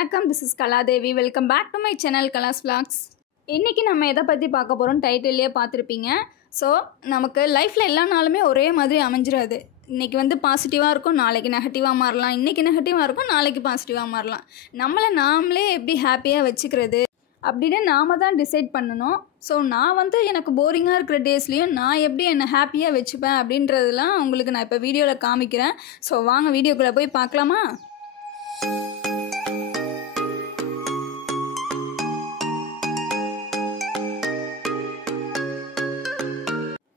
வணக்கம், this is Kaladevi. Welcome back to my channel Kala's vlogs. இன்றைக்கி நம்ம எதை பற்றி பார்க்க போகிறோம் டைட்டில்லையே பார்த்துருப்பீங்க. ஸோ நமக்கு லைஃப்பில் எல்லா நாளுமே ஒரே மாதிரி அமைஞ்சிடாது. இன்றைக்கி பாசிட்டிவாக இருக்கும், நாளைக்கு நெகட்டிவாக மாறலாம். இன்றைக்கி நெகட்டிவாக இருக்கும், நாளைக்கு பாசிட்டிவாக மாறலாம். நம்மளை நாமளே எப்படி ஹாப்பியாக வச்சுக்கிறது அப்படின்னு நாம் தான் டிசைட் பண்ணணும். ஸோ நான் எனக்கு போரிங்காக இருக்கிற டேஸ்லேயும் நான் எப்படி என்னை ஹாப்பியாக வச்சுப்பேன் அப்படின்றதெல்லாம் உங்களுக்கு நான் இப்போ வீடியோவில் காமிக்கிறேன். ஸோ வாங்க வீடியோக்குள்ளே போய் பார்க்கலாமா?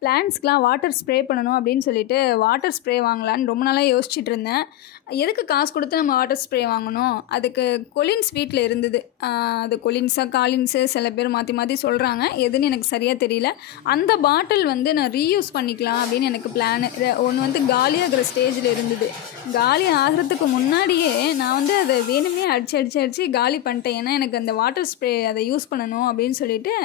பிளான்ட்ஸ்க்கெலாம் வாட்டர் ஸ்ப்ரே பண்ணணும் அப்படின்னு சொல்லிட்டு வாட்டர் ஸ்ப்ரே வாங்கலான்னு ரொம்ப நாளாக யோசிச்சுட்டு இருந்தேன். எதுக்கு காசு கொடுத்து நம்ம வாட்டர் ஸ்ப்ரே வாங்கணும்? அதுக்கு கொலின்ஸ் வீட்டில் இருந்தது. அது கொலின்ஸாக காலின்ஸு சில பேர் மாற்றி மாற்றி சொல்கிறாங்க, எதுன்னு எனக்கு சரியாக தெரியல. அந்த பாட்டில் நான் ரீயூஸ் பண்ணிக்கலாம் அப்படின்னு எனக்கு பிளான். ஒன்று காலியாகிற ஸ்டேஜில் இருந்தது. காலி ஆகிறதுக்கு முன்னாடியே நான் அதை வேணுமே அடிச்சு காலி பண்ணிட்டேன். ஏன்னா எனக்கு அந்த வாட்டர் ஸ்ப்ரே அதை யூஸ் பண்ணணும் அப்படின்னு சொல்லிட்டு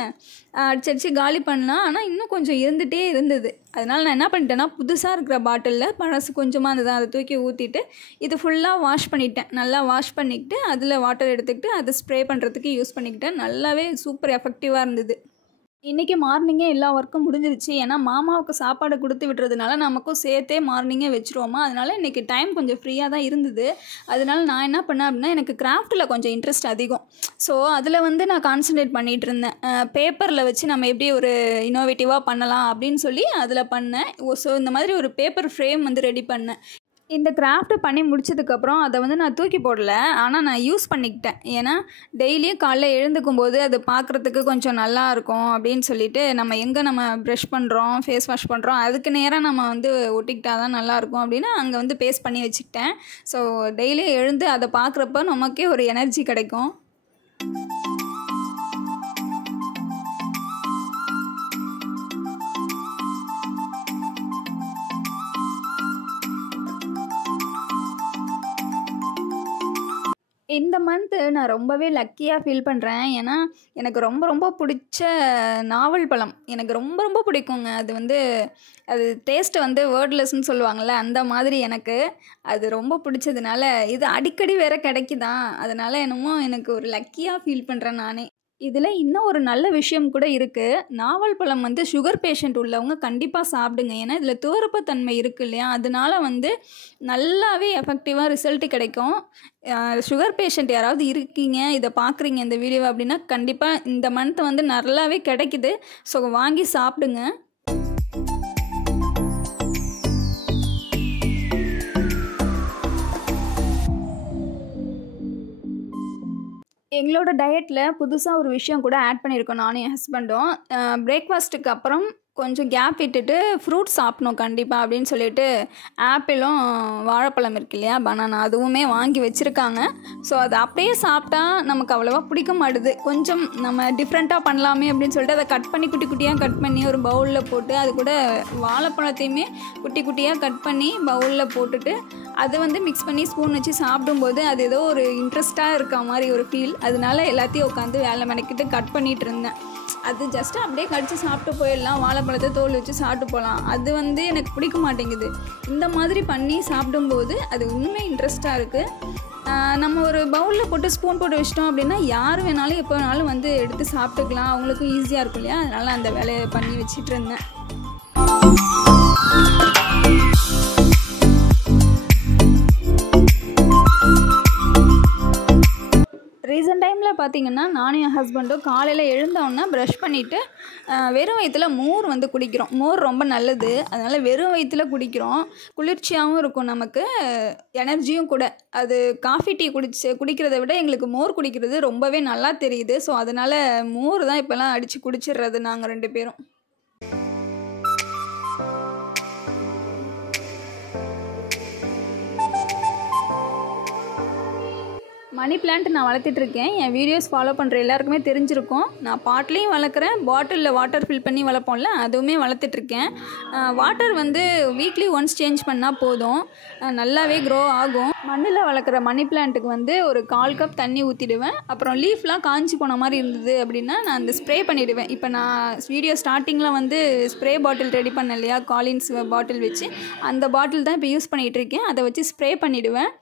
அடிச்சு காலி பண்ணலாம். ஆனால் இன்னும் கொஞ்சம் இருந்துகிட்டே இருந்தது. அதனால் நான் என்ன பண்ணிட்டேன்னா, புதுசாக இருக்கிற பாட்டிலில் பழசு கொஞ்சமாக இருந்தது, அதை தூக்கி ஊற்றிட்டு இது ஃபுல்லாக வாஷ் பண்ணிட்டேன். நல்லா வாஷ் பண்ணிக்கிட்டு அதில் வாட்டர் எடுத்துக்கிட்டு அதை ஸ்ப்ரே பண்ணுறதுக்கு யூஸ் பண்ணிக்கிட்டேன். நல்லாவே சூப்பர் எஃபெக்டிவாக இருந்தது. இன்றைக்கி மார்னிங்கே எல்லா ஒர்க்கும் முடிஞ்சிருச்சு. ஏன்னா மாமாவுக்கு சாப்பாடு கொடுத்து விட்டுறதுனால நமக்கும் சேர்த்தே மார்னிங்கே வச்சுருவோமா. அதனால் இன்றைக்கி டைம் கொஞ்சம் ஃப்ரீயாக தான் இருந்தது. அதனால் நான் என்ன பண்ணேன் அப்படின்னா, எனக்கு கிராஃப்ட்டில் கொஞ்சம் இன்ட்ரெஸ்ட் அதிகம். ஸோ அதில் நான் கான்சன்ட்ரேட் பண்ணிகிட்டு இருந்தேன். பேப்பரில் வச்சு நம்ம எப்படி ஒரு இன்னோவேட்டிவாக பண்ணலாம் அப்படின்னு சொல்லி அதில் பண்ணேன். ஸோ இந்த மாதிரி ஒரு பேப்பர் ஃப்ரேம் ரெடி பண்ணேன். இந்த கிராஃப்ட்டு பண்ணி முடிச்சதுக்கப்புறம் அதை நான் தூக்கி போடல, ஆனால் நான் யூஸ் பண்ணிக்கிட்டேன். ஏன்னா டெய்லியும் காலைல எழுந்துக்கும் போது அது பார்க்குறதுக்கு கொஞ்சம் நல்லா இருக்கும் அப்படின்னு சொல்லிட்டு, நம்ம ப்ரஷ் பண்ணுறோம், ஃபேஸ் வாஷ் பண்ணுறோம், அதுக்கு நேராக நம்ம ஒட்டிக்கிட்டா தான் நல்லாயிருக்கும் அப்படின்னு அங்கே பேஸ்ட் பண்ணி வச்சுக்கிட்டேன். ஸோ டெய்லியும் எழுந்து அதை பார்க்குறப்ப நமக்கே ஒரு எனர்ஜி கிடைக்கும். இந்த மந்த்து நான் ரொம்பவே லக்கியாக ஃபீல் பண்ணுறேன். ஏன்னா எனக்கு ரொம்ப ரொம்ப பிடிச்ச நாவல் பழம் எனக்கு ரொம்ப ரொம்ப பிடிக்குங்க. அது டேஸ்ட்டு வேர்ட்லெஸ்ன்னு சொல்லுவாங்கள்ல, அந்த மாதிரி எனக்கு அது ரொம்ப பிடிச்சதுனால இது அடிக்கடி வேறு கிடைக்குதான். அதனால் என்னமோ எனக்கு ஒரு லக்கியாக ஃபீல் பண்ணுறேன் நானே. இதில் இன்னும் ஒரு நல்ல விஷயம் கூட இருக்குது. நாவல் பழம் சுகர் பேஷண்ட் உள்ளவங்க கண்டிப்பாக சாப்பிடுங்க. ஏன்னா இதில் துவர்ப்புத்தன்மை இருக்குது இல்லையா, அதனால நல்லாவே எஃபெக்டிவாக ரிசல்ட்டு கிடைக்கும். சுகர் பேஷண்ட் யாராவது இருக்கீங்க, இதை பார்க்குறீங்க இந்த வீடியோவை அப்படின்னா, கண்டிப்பாக இந்த மந்த் நல்லாவே கிடைக்குது. ஸோ வாங்கி சாப்பிடுங்க. எங்களோட டயட்டில் புதுசாக ஒரு விஷயம் கூட ஆட் பண்ணியிருக்கோம் நானும் என் ஹஸ்பண்டும். பிரேக்ஃபாஸ்ட்டுக்கு அப்புறம் கொஞ்சம் கேப் விட்டுட்டு ஃப்ரூட்ஸ் சாப்பிடணும் கண்டிப்பாக அப்படின்னு சொல்லிட்டு ஆப்பிளும் வாழைப்பழம் இருக்கு இல்லையா, பனானா, அதுவுமே வாங்கி வச்சுருக்காங்க. ஸோ அது அப்படியே சாப்பிட்டா நமக்கு அவ்வளோவா பிடிக்க மாட்டுது. கொஞ்சம் நம்ம டிஃப்ரெண்ட்டாக பண்ணலாமே அப்படின்னு சொல்லிட்டு அதை கட் பண்ணி குட்டி குட்டியாக கட் பண்ணி ஒரு பவுலில் போட்டு, அது கூட வாழைப்பழத்தையுமே குட்டி குட்டியாக கட் பண்ணி பவுலில் போட்டுட்டு அதை மிக்ஸ் பண்ணி ஸ்பூன் வச்சு சாப்பிடும்போது அது ஏதோ ஒரு இன்ட்ரெஸ்ட்டாக இருக்க மாதிரி ஒரு ஃபீல். அதனால எல்லாத்தையும் உட்காந்து வேலை மெனக்கிட்டு கட் பண்ணிகிட்டு இருந்தேன். அது ஜஸ்ட்டு அப்படியே கடிச்சு சாப்பிட்டு போயிடலாம், வாழைப்பழத்தை தோல் வச்சு சாப்பிட்டு போகலாம். அது எனக்கு பிடிக்க மாட்டேங்குது. இந்த மாதிரி பண்ணி சாப்பிடும்போது அது இன்னுமே இன்ட்ரெஸ்ட்டாக இருக்குது. நம்ம ஒரு பவுலில் போட்டு ஸ்பூன் போட்டு வச்சிட்டோம் அப்படின்னா யார் வேணாலும் எப்போ வேணாலும் எடுத்து சாப்பிட்டுக்கலாம். அவங்களுக்கும் ஈஸியாக இருக்கும் இல்லையா, அதனால் அந்த வேலையை பண்ணி வச்சிட்டு இருந்தேன். ரீசெண்ட் டைமில் பார்த்திங்கன்னா நானும் என் ஹஸ்பண்டும் காலையில் எழுந்தோன்னா ப்ரஷ் பண்ணிவிட்டு வெறும் வயிற்றில் மோர் குடிக்கிறோம். மோர் ரொம்ப நல்லது, அதனால் வெறும் வயிற்றில் குடிக்கிறோம். குளிர்ச்சியாகவும் இருக்கும், நமக்கு எனர்ஜியும் கூட. அது காஃபி டீ குடிக்கிறத விட எங்களுக்கு மோர் குடிக்கிறது ரொம்பவே நல்லா தெரியுது. ஸோ அதனால் மோர் தான் இப்போல்லாம் அடித்து குடிச்சிடுறது நாங்கள் 2 பேரும். மணி பிளான்ட் நான் வளர்த்துட்ருக்கேன். என் வீடியோஸ் ஃபாலோ பண்ணுற எல்லாருக்குமே தெரிஞ்சிருக்கும். நான் பாட்லேயும் வளர்க்குறேன், பாட்டிலில் வாட்டர் ஃபில் பண்ணி வளர்ப்போம்ல, அதுவுமே வளர்த்துட்ருக்கேன். வாட்டர் வீக்லி ஒன்ஸ் சேஞ்ச் பண்ணால் போதும், நல்லாவே க்ரோ ஆகும். மண்ணில் வளர்க்குற மணி பிளான்ட்டுக்கு ஒரு 1/4 கப் தண்ணி ஊற்றிடுவேன். அப்புறம் லீஃப்லாம் காஞ்சி போன மாதிரி இருந்தது அப்படின்னா நான் ஸ்ப்ரே பண்ணிவிடுவேன். இப்போ நான் வீடியோ ஸ்டார்டிங்கில் ஸ்ப்ரே பாட்டில் ரெடி பண்ணேன் இல்லையா, காலின்ஸ் பாட்டில் வச்சு, அந்த பாட்டில் தான் இப்போ யூஸ் பண்ணிகிட்ருக்கேன். அதை வச்சு ஸ்ப்ரே பண்ணிவிடுவேன்.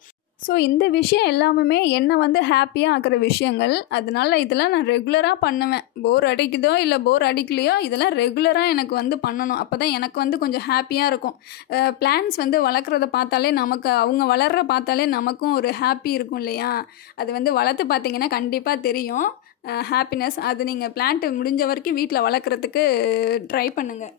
ஸோ இந்த விஷயம் எல்லாமுமே என்னை வந்து ஹாப்பியாக ஆக்கிற விஷயங்கள். அதனால இதெல்லாம் நான் ரெகுலராக பண்ணுவேன். போர் அடிக்குதோ இல்லை போர் அடிக்கலையோ இதெல்லாம் ரெகுலராக எனக்கு வந்து பண்ணணும். அப்போ தான் எனக்கு வந்து கொஞ்சம் ஹாப்பியாக இருக்கும். பிளான்ஸ் வந்து வளர்க்குறத பார்த்தாலே நமக்கு அவங்க வளர்கிற பார்த்தாலே நமக்கும் ஒரு ஹாப்பி இருக்கும் இல்லையா? அது வந்து வளர்த்து பார்த்தீங்கன்னா கண்டிப்பாக தெரியும் ஹாப்பினஸ். அது நீங்கள் பிளான்ட்டு முடிஞ்ச வரைக்கும் வீட்டில் வளர்க்குறதுக்கு ட்ரை பண்ணுங்கள்.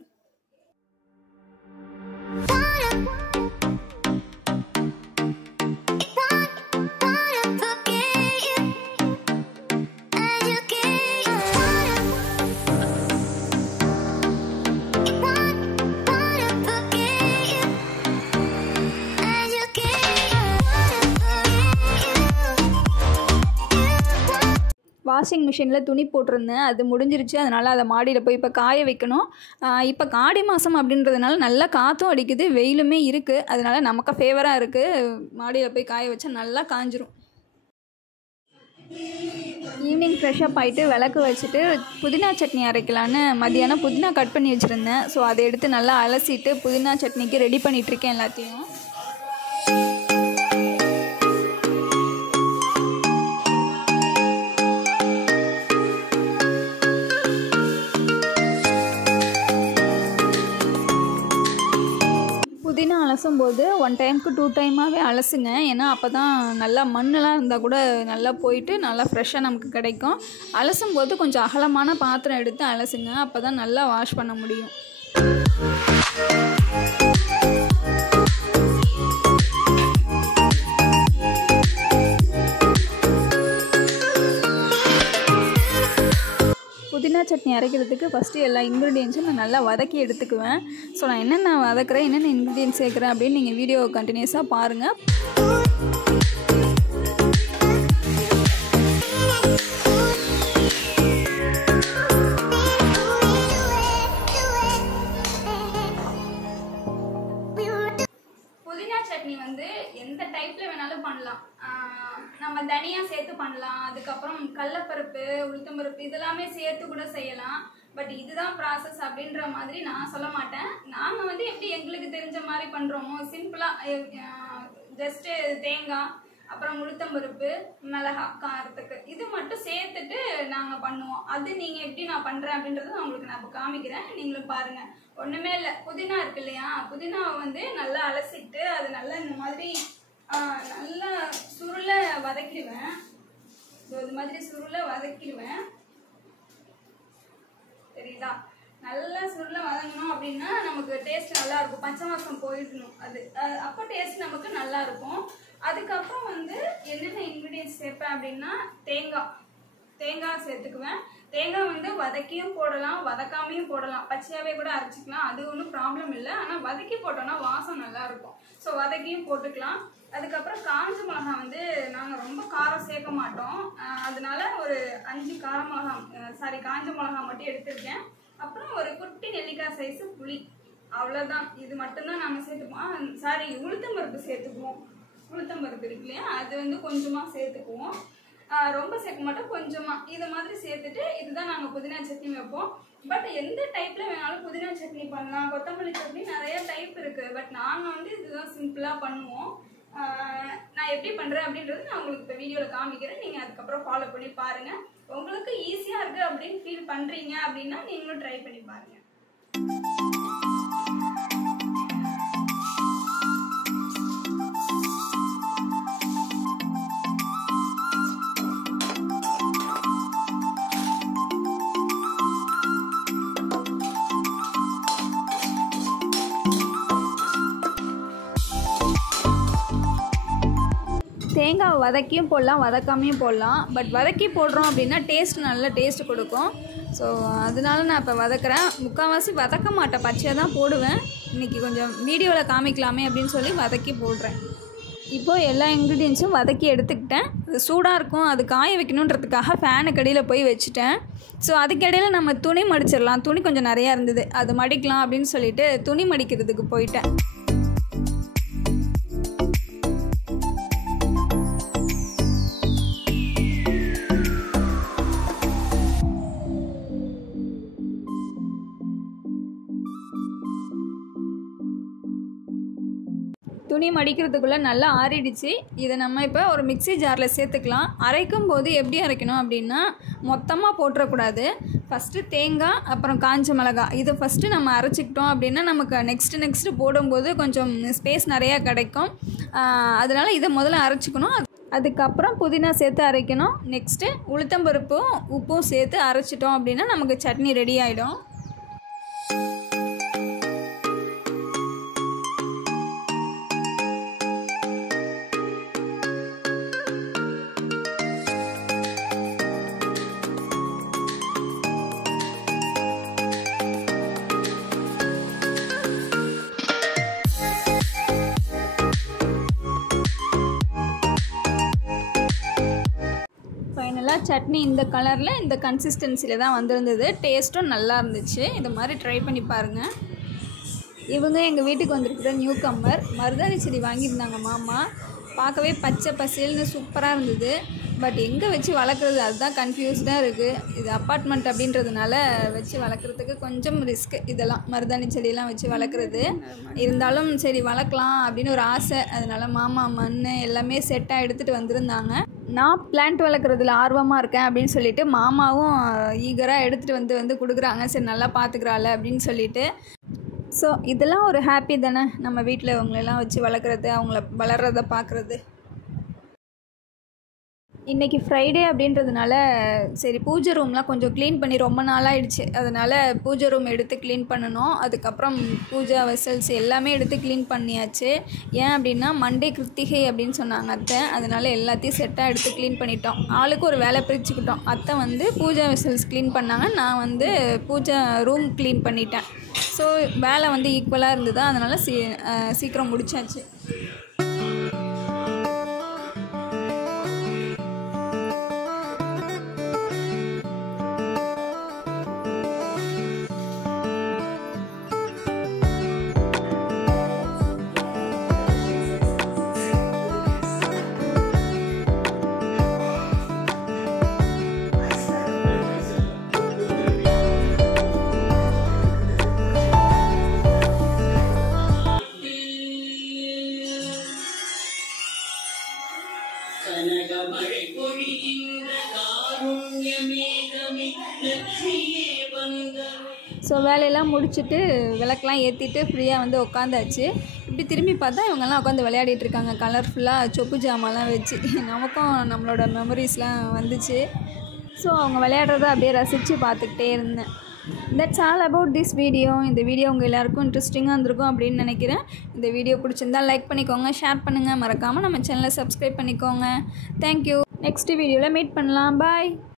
வாஷிங் மிஷினில் துணி போட்டிருந்தேன், அது முடிஞ்சிருச்சு. அதனால் அதை மாடியில் போய் இப்போ காய வைக்கணும். இப்போ ஆடி மாதம் அப்படின்றதுனால நல்லா காற்றும் அடிக்குது, வெயிலுமே இருக்குது. அதனால் நமக்கு ஃபேவராக இருக்குது. மாடியில் போய் காய வச்சா நல்லா காஞ்சிரும். ஈவினிங் ஃப்ரெஷ்ஷப் ஆகிட்டு விளக்கு வச்சுட்டு புதினா சட்னி அரைக்கலான்னு மதியானம் புதினா கட் பண்ணி வச்சுருந்தேன். ஸோ அதை எடுத்து நல்லா அலசிட்டு புதினா சட்னிக்கு ரெடி பண்ணிகிட்ருக்கேன் எல்லாத்தையும். புதினா அலசும்போது 1 டைமுக்கு 2 டைமாகவே அலசுங்க. ஏன்னா அப்போ தான் நல்லா மண்ணெலாம் இருந்தால் கூட நல்லா போயிட்டு நல்லா ஃப்ரெஷ்ஷாக நமக்கு கிடைக்கும். அலசும்போது கொஞ்சம் அகலமான பாத்திரம் எடுத்து அலசுங்க. அப்போ தான் நல்லா வாஷ் பண்ண முடியும். புதினா சட்னி அரைக்கிறதுக்கு ஃபஸ்ட்டு எல்லா இன்க்ரீடியன்ஸும் நான் நல்லா வதக்கி எடுத்துக்குவேன். ஸோ நான் என்னென்ன வதக்குறேன், என்னென்ன இன்க்ரீடியன்ஸ் சேர்க்குறேன் அப்படின்னு நீங்கள் வீடியோ கண்டினியூஸாக பாருங்கள். புதினா சட்னி வந்து எந்த டைப்பில் வேணாலும் பண்ணலாம். நம்ம தனியாக சேர்த்து பண்ணலாம். அதுக்கப்புறம் கடலைப்பருப்பு, உளுத்தம்பருப்பு இதெல்லாமே சேர்த்து கூட செய்யலாம். பட் இதுதான் ப்ராசஸ் அப்படின்ற மாதிரி நான் சொல்ல மாட்டேன். நாங்கள் வந்து எப்படி எங்களுக்கு தெரிஞ்ச மாதிரி பண்ணுறோமோ சிம்பிளாக ஜஸ்ட்டு தேங்காய், அப்புறம் உளுத்தம்பருப்பு, மிளகாய் காரத்துக்கு இது மட்டும் சேர்த்துட்டு நாங்கள் பண்ணுவோம். அது நீங்கள் எப்படி நான் பண்ணுறேன் அப்படின்றத நான் உங்களுக்கு நான் இப்போ காமிக்கிறேன், நீங்களும் பாருங்கள். ஒன்றுமே இல்லை, புதினா இருக்கு இல்லையா, புதினாவை வந்து நல்லா அலசிட்டு அது நல்லா இந்த மாதிரி நல்லா சுருளை வதக்கிடுவேன். ஸோ இது மாதிரி சுருளை வதக்கிடுவேன், தெரியுதா? நல்லா சுருளை வதங்கணும் அப்படின்னா நமக்கு டேஸ்ட் நல்லா இருக்கும். பச்சை வாசம் போயிடணும், அது அப்போ டேஸ்ட் நமக்கு நல்லா இருக்கும். அதுக்கப்புறம் வந்து என்னென்ன இன்க்ரீடியன்ஸ் சேர்ப்பேன் அப்படின்னா தேங்காய் சேர்த்துக்குவேன். தேங்காய் வந்து வதக்கியும் போடலாம், வதக்காமையும் போடலாம், பச்சையாகவே கூட அரைச்சிக்கலாம். அது ஒன்றும் ப்ராப்ளம் இல்லை. ஆனால் வதக்கி போட்டோன்னா வாசம் நல்லா இருக்கும். ஸோ வதக்கியும் போட்டுக்கலாம். அதுக்கப்புறம் காஞ்ச மிளகா வந்து நாங்கள் ரொம்ப காரம் சேர்க்க மாட்டோம். அதனால ஒரு 5 காஞ்ச மிளகா மட்டும் எடுத்துருக்கேன். அப்புறம் ஒரு குட்டி நெல்லிக்காய் சைஸு புளி, அவ்வளோதான். இது மட்டும்தான் நாங்கள் சேர்த்துப்போம். உளுத்தம்பருப்பு சேர்த்துக்குவோம். உளுத்தம்பருப்பு இருக்கு இல்லையா, அது வந்து கொஞ்சமாக சேர்த்துக்குவோம். ரொம்ப சேர்க்க மாட்டோம், கொஞ்சமாக. இது மாதிரி சேர்த்துட்டு இதுதான் நாங்கள் புதினா சட்னி வைப்போம். பட் எந்த டைப்பில் வேணாலும் புதினா சட்னி பண்ணலாம். கொத்தமல்லி சட்னி நிறைய டைப் இருக்குது. பட் நாங்கள் வந்து இதுதான் சிம்பிளாக பண்ணுவோம். நான் எப்படி பண்ணுறேன் அப்படின்றது நான் உங்களுக்கு இப்போ வீடியோவில் காமிக்கிறேன். நீங்கள் அதுக்கப்புறம் ஃபாலோ பண்ணி பாருங்கள். உங்களுக்கு ஈஸியாக இருக்குது அப்படின்னு ஃபீல் பண்ணுறீங்க அப்படின்னா நீங்களும் ட்ரை பண்ணி பாருங்கள். தேங்காய் வதக்கியும் போடலாம், வதக்காமையும் போடலாம். பட் வதக்கி போடுறோம் அப்படின்னா நல்ல டேஸ்ட் கொடுக்கும். ஸோ அதனால நான் இப்போ வதக்குறேன். முக்கால்வாசி வதக்க மாட்டேன், பச்சையாக தான் போடுவேன். இன்றைக்கி கொஞ்சம் வீடியோவில் காமிக்கலாமே அப்படின்னு சொல்லி வதக்கி போடுறேன். இப்போது எல்லா இன்க்ரீடியன்ஸும் வதக்கி எடுத்துக்கிட்டேன். அது சூடாக இருக்கும், அது காய வைக்கணுன்றதுக்காக ஃபேனுக்கு அடியில் போய் வச்சுட்டேன். ஸோ அதுக்கிடையில் நம்ம துணி மடிச்சிடலாம். துணி கொஞ்சம் நிறையா இருந்தது, அது மடிக்கலாம் அப்படின்னு சொல்லிட்டு துணி மடிக்கிறதுக்கு போயிட்டேன். துணி மடிக்கிறதுக்குள்ளே நல்லா ஆறிடுச்சு. இதை நம்ம இப்போ ஒரு மிக்ஸி ஜாரில் சேர்த்துக்கலாம். அரைக்கும் போது எப்படி அரைக்கணும் அப்படின்னா, மொத்தமாக போட்டுறக்கூடாது. ஃபஸ்ட்டு தேங்காய், அப்புறம் காஞ்ச மிளகாய் இதை ஃபஸ்ட்டு நம்ம அரைச்சிக்கிட்டோம் அப்படின்னா நமக்கு நெக்ஸ்ட்டு போடும்போது கொஞ்சம் ஸ்பேஸ் நிறையா கிடைக்கும். அதனால் இதை முதல்ல அரைச்சிக்கணும். அதுக்கப்புறம் புதினா சேர்த்து அரைக்கணும். நெக்ஸ்ட்டு உளுத்தம்பருப்பும் உப்பும் சேர்த்து அரைச்சிட்டோம் அப்படின்னா நமக்கு சட்னி ரெடி ஆகிடும். ஃபைனலாக சட்னி இந்த கலரில் இந்த கன்சிஸ்டன்சியில் தான் வந்திருந்தது. டேஸ்ட்டும் நல்லா இருந்துச்சு. இது மாதிரி ட்ரை பண்ணி பாருங்கள். இவங்க எங்கள் வீட்டுக்கு வந்திருக்கிற நியூ கம்மர். மருதாணி செடி வாங்கியிருந்தாங்க மாமா. பார்க்கவே பச்சை பசேல்னு சூப்பராக இருந்தது. பட் எங்கே வச்சு வளர்க்குறது அதுதான் கன்ஃபியூஸ்டாக இருக்குது. இது அப்பார்ட்மெண்ட் அப்படின்றதுனால வச்சு வளர்க்குறதுக்கு கொஞ்சம் ரிஸ்க்கு. இதெல்லாம் மருதாணி செடியெல்லாம் வச்சு வளர்க்குறது. இருந்தாலும் சரி வளர்க்கலாம் அப்படின்னு ஒரு ஆசை. அதனால் மாமா மண் எல்லாமே செட்டாக எடுத்துகிட்டு வந்திருந்தாங்க. நான் பிளான்ட் வளர்க்குறதுல ஆர்வமாக இருக்கேன் அப்படின்னு சொல்லிட்டு மாமாவும் ஈகராக எடுத்துகிட்டு வந்து கொடுக்குறாங்க. சரி நல்லா பார்த்துக்கிறாள் அப்படின்னு சொல்லிட்டு. ஸோ இதெல்லாம் ஒரு ஹாப்பி தானே, நம்ம வீட்டில் அவங்களெல்லாம் வச்சு வளர்க்குறது, அவங்கள வளர்கிறத பார்க்குறது. இன்றைக்கி ஃப்ரைடே அப்படின்றதுனால சரி பூஜை ரூம்லாம் கொஞ்சம் க்ளீன் பண்ணி ரொம்ப நாளாகிடுச்சு. அதனால் பூஜை ரூம் எடுத்து க்ளீன் பண்ணணும். அதுக்கப்புறம் பூஜா வெசல்ஸ் எல்லாமே எடுத்து க்ளீன் பண்ணியாச்சு. ஏன் அப்படின்னா மண்டே கிருத்திகை அப்படின்னு சொன்னாங்க அத்தை. அதனால் எல்லாத்தையும் செட்டாக எடுத்து க்ளீன் பண்ணிட்டோம். ஆளுக்கு ஒரு வேலை பிரிச்சுக்கிட்டோம். அத்தை பூஜா வெசல்ஸ் க்ளீன் பண்ணாங்க, நான் பூஜா ரூம் க்ளீன் பண்ணிட்டேன். ஸோ வேலை ஈக்குவலாக இருந்தது. அதனால் சீக்கிரம் முடிச்சாச்சு. ஸோ வேலையெல்லாம் முடிச்சுட்டு விளக்கெலாம் ஏற்றிட்டு ஃப்ரீயாக உட்காந்தாச்சு. இப்படி திரும்பி பார்த்தா இவங்கெல்லாம் உட்காந்து விளையாடிட்டு இருக்காங்க. கலர்ஃபுல்லாக சொப்பு ஜாமான்லாம் வச்சு நமக்கும் நம்மளோட மெமரிஸ்லாம் வந்துச்சு. ஸோ அவங்க விளையாடுறத அப்படியே ரசித்து பார்த்துக்கிட்டே இருந்தேன். That's all about this video. இந்த வீடியோ உங்கள் எல்லாேருக்கும் இன்ட்ரெஸ்டிங்காக இருந்திருக்கும் அப்படின்னு நினைக்கிறேன். இந்த வீடியோ பிடிச்சிருந்தால் லைக் பண்ணிக்கோங்க, ஷேர் பண்ணுங்கள், மறக்காமல் நம்ம சேனலை சப்ஸ்கிரைப் பண்ணிக்கோங்க. தேங்க்யூ. நெக்ஸ்ட் வீடியோவில் மீட் பண்ணலாம். பாய்.